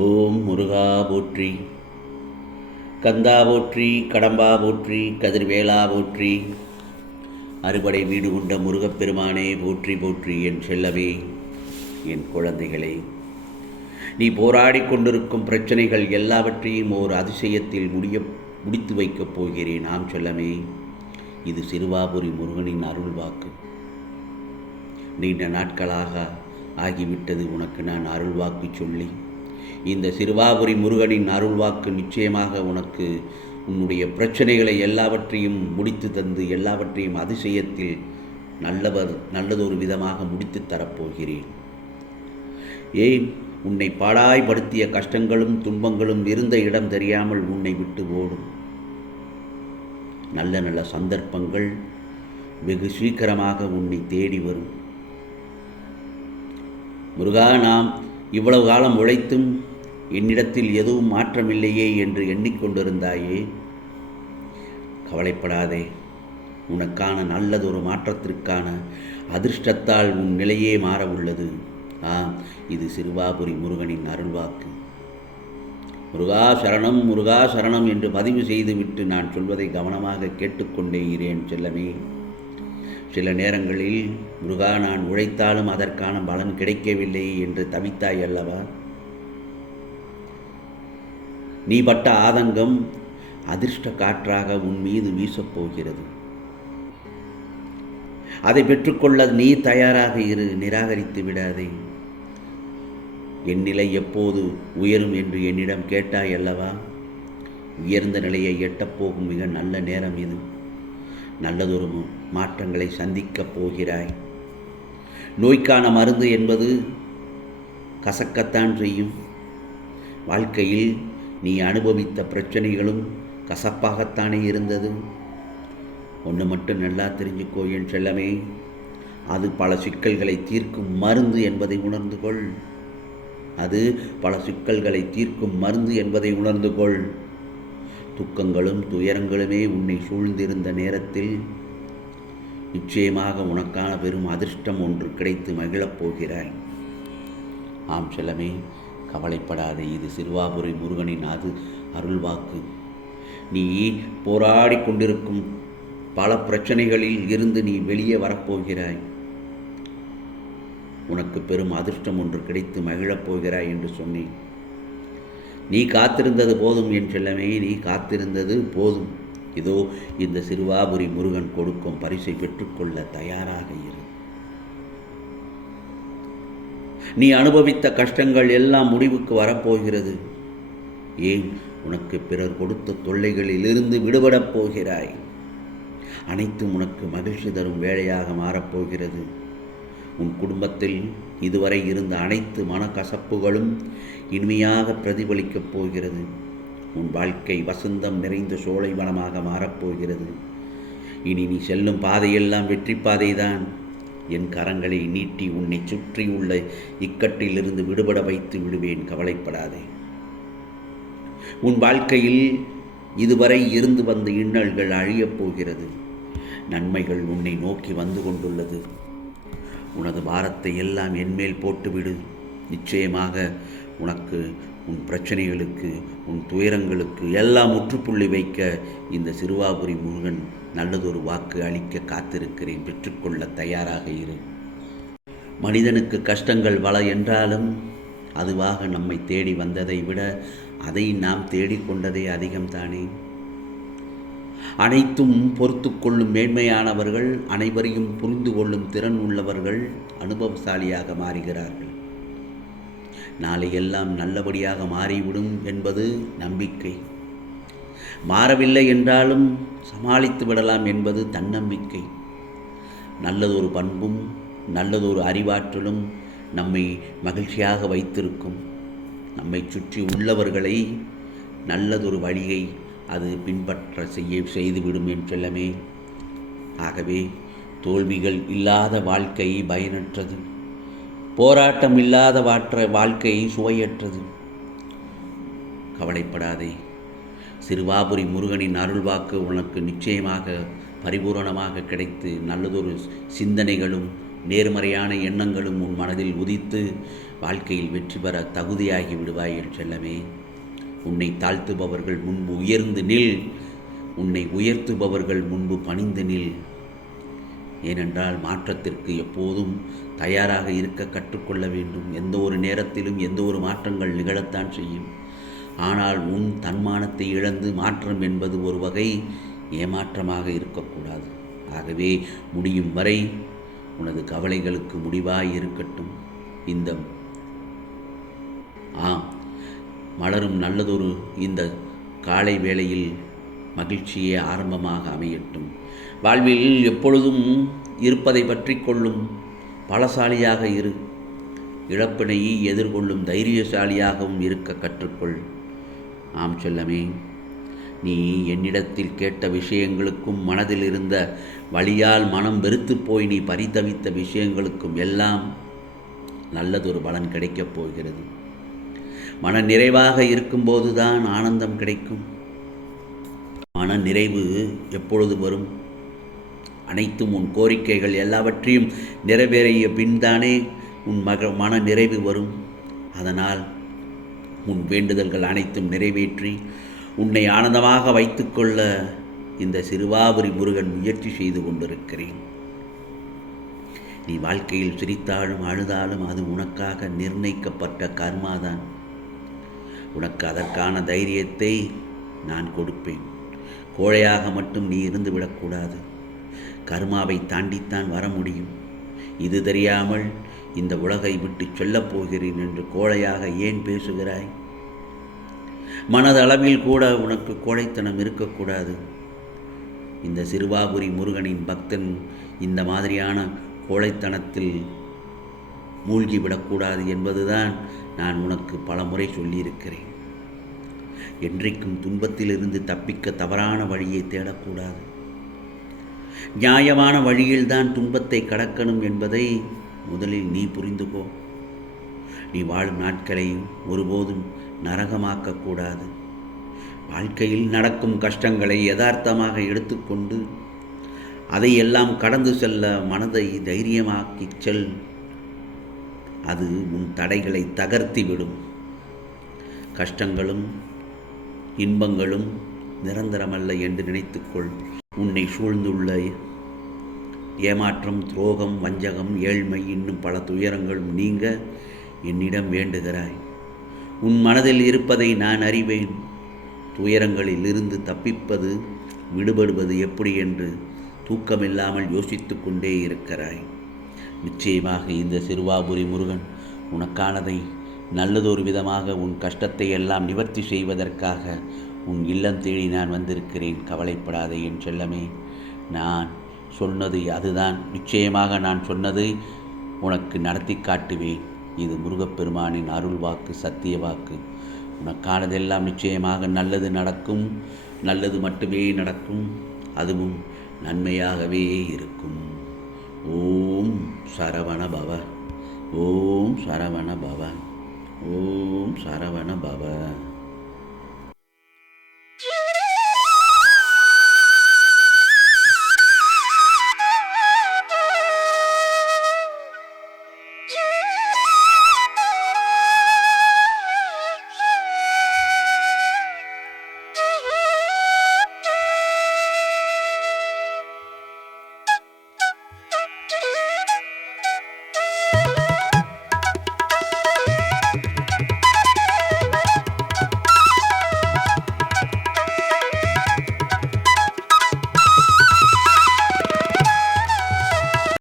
ஓம் முருகா போற்றி, கந்தா போற்றி, கடம்பா போற்றி, கதிர்வேலா போற்றி, அறுபடை வீடு கொண்ட முருகப்பெருமானே போற்றி போற்றி. என் செல்லவே, என் குழந்தைகளே, நீ போராடி கொண்டிருக்கும் பிரச்சனைகள் எல்லாவற்றையும் ஓர் அதிசயத்தில் முடித்து வைக்கப் போகிறேன். ஆம் செல்லமே, இது சிறுவாபுரி முருகனின் அருள் வாக்கு. நீண்ட நாட்களாக ஆகிவிட்டது உனக்கு நான் அருள் வாக்கு சொல்லி. இந்த சிறுவாபுரி முருகனின் அருள் வாக்கு நிச்சயமாக உனக்கு உன்னுடைய பிரச்சனைகளை எல்லாவற்றையும் முடித்து தந்து எல்லாவற்றையும் அதிசயத்தில் நல்லதொரு விதமாக முடித்து தரப்போகிறேன். ஏன் உன்னை பாடாய்படுத்திய கஷ்டங்களும் துன்பங்களும் இருந்த இடம் தெரியாமல் உன்னை விட்டு ஓடும். நல்ல நல்ல சந்தர்ப்பங்கள் வெகு சீக்கிரமாக உன்னை தேடி வரும். முருகா, நாம் இவ்வளவு காலம் உழைத்தும் என்னிடத்தில் எதுவும் மாற்றமில்லையே என்று எண்ணிக்கொண்டிருந்தாயே, கவலைப்படாதே. உனக்கான நல்லதொரு மாற்றத்திற்கான அதிர்ஷ்டத்தால் உன் நிலையே மாற உள்ளது. இது சிறுவாபுரி முருகனின் அருள்வாக்கு. முருகா சரணம், முருகா சரணம் என்று பதிவு செய்துவிட்டு நான் சொல்வதை கவனமாக கேட்டுக்கொண்டே இரேன் செல்லமே. சில நேரங்களில் முருகா, நான் உழைத்தாலும் அதற்கான பலன் கிடைக்கவில்லை என்று தவித்தாய் அல்லவா? நீ பட்ட ஆதங்கம் அதிர்ஷ்ட காற்றாக உன் மீது வீசப்போகிறது. அதை பெற்றுக்கொள்ள நீ தயாராக இரு, நிராகரித்து விடாதே. என் நிலை எப்போது உயரும் என்று என்னிடம் கேட்டாய் அல்லவா? உயர்ந்த நிலையை எட்டப்போகும் மிக நல்ல நேரம் இது. நல்லதொரு மாற்றங்களை சந்திக்கப் போகிறாய். நோய்க்கான மருந்து என்பது கசக்கத்தான் செய்யும். வாழ்க்கையில் நீ அனுபவித்த பிரச்சனைகளும் கசப்பாகத்தானே இருந்தது. ஒன்று மட்டும் நல்லா தெரிஞ்சுக்கோ என் செல்லமே, அது பல சிக்கல்களை தீர்க்கும் மருந்து என்பதை உணர்ந்து கொள். அது பல சிக்கல்களை தீர்க்கும் மருந்து என்பதை உணர்ந்து கொள். துக்கங்களும் துயரங்களுமே உன்னை சூழ்ந்திருந்த நேரத்தில் நிச்சயமாக உனக்கான பெரும் அதிர்ஷ்டம் ஒன்று கிடைத்து மகிழப் போகிறாய். ஆம் செல்லமே, கவலைப்படாதே. இது சிறுவாபுரி முருகனின் அருள்வாக்கு. நீ போராடி கொண்டிருக்கும் பல பிரச்சனைகளில் இருந்து நீ வெளியே வரப்போகிறாய். உனக்கு பெரும் அதிர்ஷ்டம் ஒன்று கிடைத்து மகிழப் போகிறாய் என்று சொன்னேன். நீ காத்திருந்தது போதும் என் செல்லமே, நீ காத்திருந்தது போதும். இதோ இந்த சிறுவாபுரி முருகன் கொடுக்கும் பரிசை பெற்றுக்கொள்ள தயாராக இரு. நீ அனுபவித்த கஷ்டங்கள் எல்லாம் முடிவுக்கு வரப்போகிறது. ஏன், உனக்கு பிறர் கொடுத்த தொல்லைகளிலிருந்து விடுபடப் போகிறாய். அனைத்தும் உனக்கு மகிழ்ச்சி தரும் வேளையாக மாறப்போகிறது. உன் குடும்பத்தில் இதுவரை இருந்த அனைத்து மனக்கசப்புகளும் இனிமையாக பிரதிபலிக்கப் போகிறது. உன் வாழ்க்கை வசந்தம் நிறைந்த சோலைவனமாக மாறப்போகிறது. இனி நீ செல்லும் பாதையெல்லாம் வெற்றி பாதைதான். என் கரங்களை நீட்டி உன்னை சுற்றி உள்ள இக்கட்டிலிருந்து விடுபட வைத்து விடுவேன். கவலைப்படாதே. உன் வாழ்க்கையில் இதுவரை இருந்து வந்த இன்னல்கள் அழியப் போகிறது. நன்மைகள் உன்னை நோக்கி வந்து கொண்டுள்ளது. உனது பாரத்தை எல்லாம் என்மேல் போட்டுவிடு. நிச்சயமாக உனக்கு உன் பிரச்சனைகளுக்கு உன் துயரங்களுக்கு எல்லாம் முற்றுப்புள்ளி வைக்க இந்த சிறுவாபுரி முருகன் நல்லதொரு வாக்கு அளிக்க காத்திருக்கிறேன். பெற்றுக்கொள்ள தயாராக இரு. மனிதனுக்கு கஷ்டங்கள் பல என்றாலும் அதுவாக நம்மை தேடி வந்ததை விட அதை நாம் தேடிக்கொண்டதே அதிகம்தானே. அனைத்தும் பொறுத்து கொள்ளும் மேன்மையானவர்கள், அனைவரையும் புரிந்து கொள்ளும் திறன் உள்ளவர்கள் அனுபவசாலியாக மாறுகிறார்கள். நாளை எல்லாம் நல்லபடியாக மாறிவிடும் என்பது நம்பிக்கை. மாறவில்லை என்றாலும் சமாளித்து விடலாம் என்பது தன்னம்பிக்கை. நல்லதொரு பண்பும் நல்லதொரு அறிவாற்றலும் நம்மை மகிழ்ச்சியாக வைத்திருக்கும். நம்மை சுற்றி உள்ளவர்களை நல்லதொரு வழியை அது பின்பற்ற செய்துவிடும் என் செல்லமே. ஆகவே தோல்விகள் இல்லாத வாழ்க்கை பயனற்றது. போராட்டம் இல்லாத வாழ்க்கை சுவையற்றது. கவலைப்படாதே. சிறுவாபுரி முருகனின் அருள்வாக்கு உனக்கு நிச்சயமாக பரிபூரணமாக கிடைத்து நல்லதொரு சிந்தனைகளும் நேர்மறையான எண்ணங்களும் உன் மனதில் உதித்து வாழ்க்கையில் வெற்றி பெற தகுதியாகி விடுவாய் என் செல்லமே. உன்னை தாழ்த்துபவர்கள் முன்பு உயர்ந்து நில், உன்னை உயர்த்துபவர்கள் முன்பு பணிந்து நில். ஏனென்றால் மாற்றத்திற்கு எப்போதும் தயாராக இருக்க கற்றுக்கொள்ள வேண்டும். எந்த ஒரு நேரத்திலும் எந்த ஒரு மாற்றங்கள் நிகழத்தான் செய்யும். ஆனால் உன் தன்மானத்தை இழந்து மாற்றம் என்பது ஒரு வகை ஏமாற்றமாக இருக்கக்கூடாது. ஆகவே முடியும் வரை உனது கவலைகளுக்கு முடிவாய் இருக்கட்டும். இந்த மலரும் நல்லதொரு இந்த காலை வேளையில் மகிழ்ச்சியே ஆரம்பமாக அமையட்டும். வாழ்வில் எப்பொழுதும் இருப்பதை பற்றி கொள்ளும் பலசாலியாக இரு. இழப்பினை எதிர்கொள்ளும் தைரியசாலியாகவும் இருக்க கற்றுக்கொள். ஆம் செல்லமே, நீ என்னிடத்தில் கேட்ட விஷயங்களுக்கும் மனதில் இருந்த வலியால் மனம் வெறுத்து போய் நீ பரிதவித்த விஷயங்களுக்கும் எல்லாம் நல்லதொரு பலன் கிடைக்கப் போகிறது. மன நிறைவாக இருக்கும்போது தான் ஆனந்தம் கிடைக்கும். மன நிறைவு எப்பொழுது வரும்? அனைத்தும் உன் கோரிக்கைகள் எல்லாவற்றையும் நிறைவேறிய பின்தானே உன் மன நிறைவு வரும். அதனால் உன் வேண்டுதல்கள் அனைத்தும் நிறைவேற்றி உன்னை ஆனந்தமாக வைத்துக்கொள்ள இந்த சிறுவாபுரி முருகன் முயற்சி செய்து கொண்டிருக்கிறேன். நீ வாழ்க்கையில் சிரித்தாலும் அழுதாலும் அது உனக்காக நிர்ணயிக்கப்பட்ட கர்மாதான். உனக்கு அதற்கான தைரியத்தை நான் கொடுப்பேன். கோழையாக மட்டும் நீ இருந்து விடக்கூடாது. கர்மாவை தாண்டித்தான் வர முடியும். இது தெரியாமல் இந்த உலகை விட்டு செல்லப் போகிறேன் என்று கோழையாக ஏன் பேசுகிறாய்? மனதளவில் கூட உனக்கு கோழைத்தனம் இருக்கக்கூடாது. இந்த சிறுவாபுரி முருகனின் பக்தன் இந்த மாதிரியான கோழைத்தனத்தில் மூழ்கிவிடக்கூடாது என்பதுதான் நான் உனக்கு பல முறை சொல்லியிருக்கிறேன். என்றைக்கும் துன்பத்திலிருந்து தப்பிக்க தவறான வழியை தேடக்கூடாது. நியாயமான வழியில்தான் துன்பத்தை கடக்கணும் என்பதை முதலில் நீ புரிந்துகோ. நீ வாழும் நாட்களை ஒருபோதும் நரகமாக்கக்கூடாது. வாழ்க்கையில் நடக்கும் கஷ்டங்களை யதார்த்தமாக எடுத்துக்கொண்டு அதையெல்லாம் கடந்து செல்ல மனதை தைரியமாக்கிச் செல். அது உன் தடைகளை தகர்த்திவிடும். கஷ்டங்களும் இன்பங்களும் நிரந்தரமல்ல என்று நினைத்துக்கொள். உன்னை சூழ்ந்துள்ள ஏமாற்றம், துரோகம், வஞ்சகம், ஏழ்மை, இன்னும் பல துயரங்களும் நீங்க என்னிடம் வேண்டுகிறாய். உன் மனதில் இருப்பதை நான் அறிவேன். துயரங்களில் இருந்து தப்பிப்பது, விடுபடுவது எப்படி என்று தூக்கமில்லாமல் யோசித்து கொண்டே இருக்கிறாய். நிச்சயமாக இந்த சிறுவாபுரி முருகன் உனக்கானதை நல்லதொரு விதமாக உன் கஷ்டத்தை எல்லாம் நிவர்த்தி செய்வதற்காக உன் இல்லம் தேடி நான் வந்திருக்கிறேன். கவலைப்படாதே என் செல்லமே. நான் சொன்னது அதுதான். நிச்சயமாக நான் சொன்னதை உனக்கு நடத்தி காட்டுவேன். இது முருகப்பெருமானின் அருள் வாக்கு, சத்திய வாக்கு. உனக்கானதெல்லாம் நிச்சயமாக நல்லது நடக்கும். நல்லது மட்டுமே நடக்கும். அதுவும் நன்மையாகவே இருக்கும். ஓம் சரவண பவ. ஓம் சரவண பவ. ஓம் சரவண பவ.